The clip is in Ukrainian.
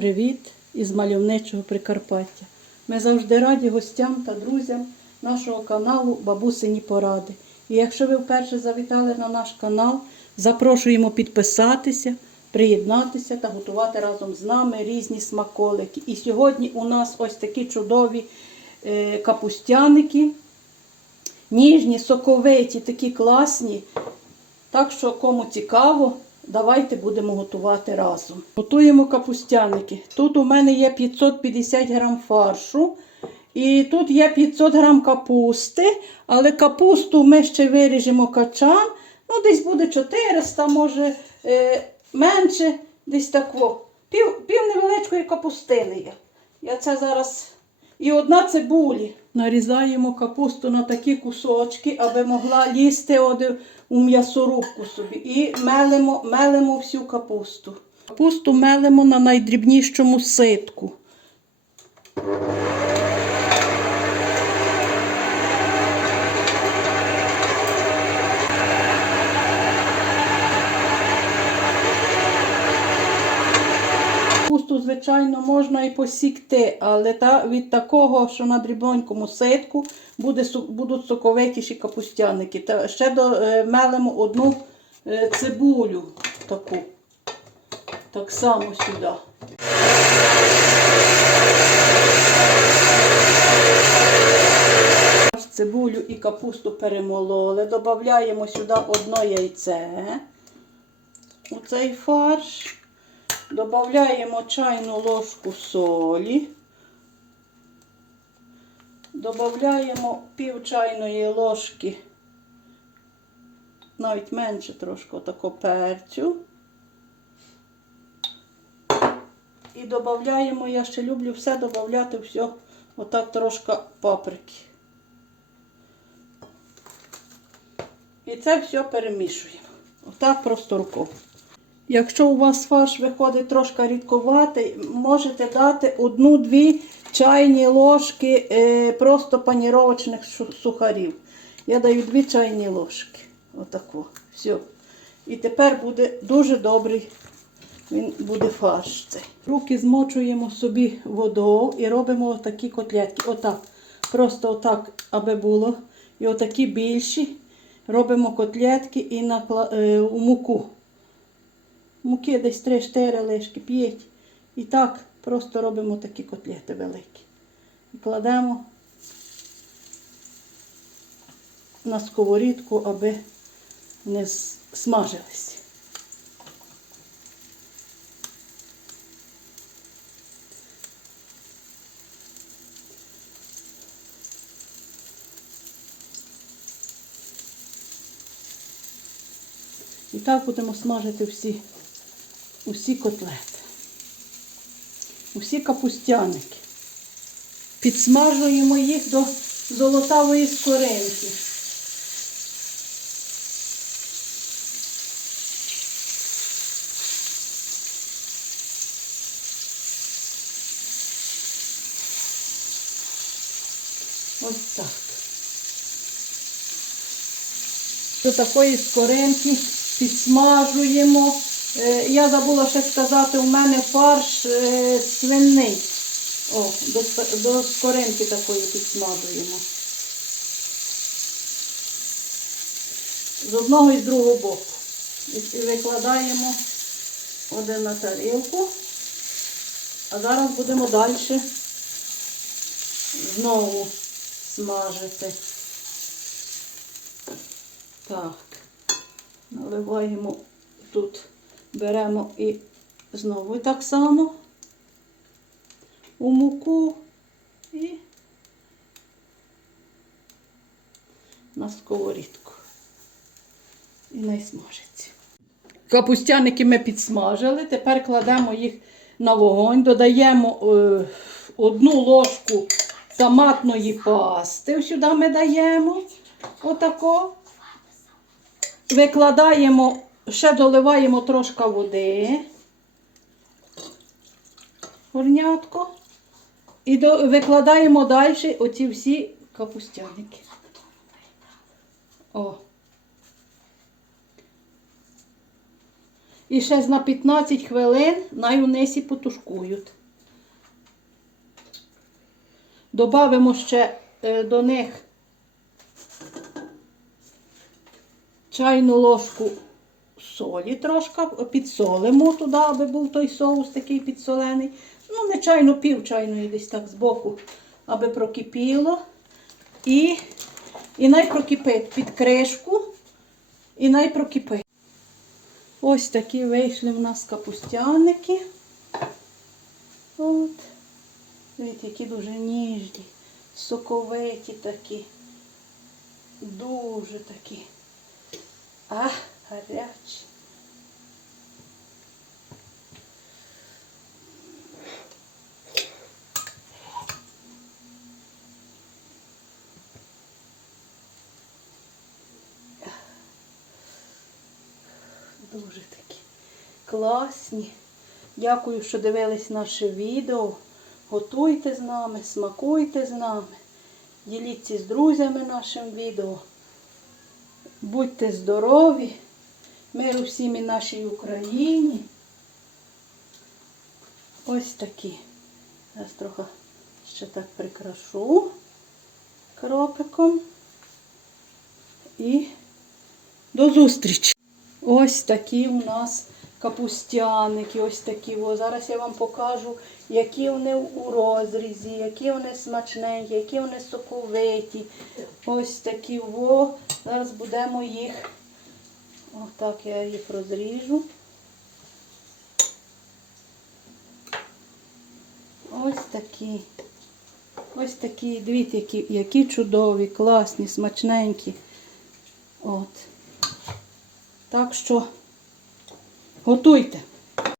Привіт із мальовничого Прикарпаття. Ми завжди раді гостям та друзям нашого каналу Бабусині Поради. І якщо ви вперше завітали на наш канал, запрошуємо підписатися, приєднатися та готувати разом з нами різні смаколики. І сьогодні у нас ось такі чудові е, капустяники, ніжні, соковиті, такі класні. Так що, кому цікаво, давайте будемо готувати разом. Готуємо капустяники. Тут у мене є 550 грам фаршу. І тут є 500 грам капусти, але капусту ми ще виріжемо качан. Ну, десь буде 400, може е, менше, десь тако. Пів, пів невеличкої капустини є. Я це зараз. І одна цибулі. Нарізаємо капусту на такі кусочки, аби могла лізти у м'ясорубку собі. І мелимо, мелимо всю капусту. Капусту мелимо на найдрібнішому ситку. Капусту, звичайно, можна і посікти, але та, від такого, що на дрібненькому ситку, буде, будуть соковитіші капустяники. Та ще до, е, одну е, цибулю таку. Так само сюди. Цибулю і капусту перемололи. Додаємо сюди одно яйце у цей фарш. Добавляємо чайну ложку солі. Добавляємо пів чайної ложки, навіть менше трошки тако перцю. І додаємо, я ще люблю все додати все, отак трошки паприки. І це все перемішуємо. Отак просто рукою. Якщо у вас фарш виходить трошки рідкуватий, можете дати одну-дві чайні ложки е, просто паніровочних сухарів. Я даю дві чайні ложки. Отако. Все. І тепер буде дуже добрий. Він буде фарш цей. Руки змочуємо собі водою і робимо такі котлетки. Отак. Просто отак, аби було. І отакі більші. Робимо котлетки і накла... е, у муку. Муки десь 3-4 лишки, 5. І так просто робимо такі котлети великі. І кладемо на сковорідку, аби не смажились. І так будемо смажити всі, усі котлети, усі капустяники. Підсмажуємо їх до золотавої скоринки. Ось так. До такої скоринки підсмажуємо. Е, Я забула ще сказати, у мене фарш е, свинний. О, до, до скоринки такої підсмажуємо. З одного і з другого боку. І викладаємо один на тарілку. А зараз будемо далі знову смажити. Так, наливаємо тут, беремо і знову так само у муку і на сковорідку. І не смажиться. Капустяники ми підсмажили, тепер кладемо їх на вогонь, додаємо е, одну ложку томатної пасти. Сюди ми даємо отако. Викладаємо, ще доливаємо трошки води. Горнятко. І до, викладаємо далі оці всі капустяники. О. І ще на 15 хвилин най унесі потушкують. Добавимо ще е, до них чайну ложку солі трошки, підсолимо туди, аби був той соус такий підсолений. Ну, не чайну, пів чайної десь так збоку, аби прокипіло. І, і най під кришку, і най прокипить. Ось такі вийшли в нас капустяники. От. Дивіться, які дуже ніжні, соковиті такі. Дуже такі. А, гарячі. Дуже такі класні. Дякую, що дивились наше відео. Готуйте з нами, смакуйте з нами. Діліться з друзями нашим відео. Будьте здорові, миру всім і нашій Україні. Ось такі. Зараз трохи ще так прикрашу кропиком. І до зустрічі! Ось такі у нас капустяники, ось такі. О. Зараз я вам покажу, які вони у розрізі, які вони смачненькі, які вони соковиті. Ось такі. О. Зараз будемо їх. Отак я їх розріжу. Ось такі. Ось такі, дивіться, які, які чудові, класні, смачненькі. От. Так що готуйте.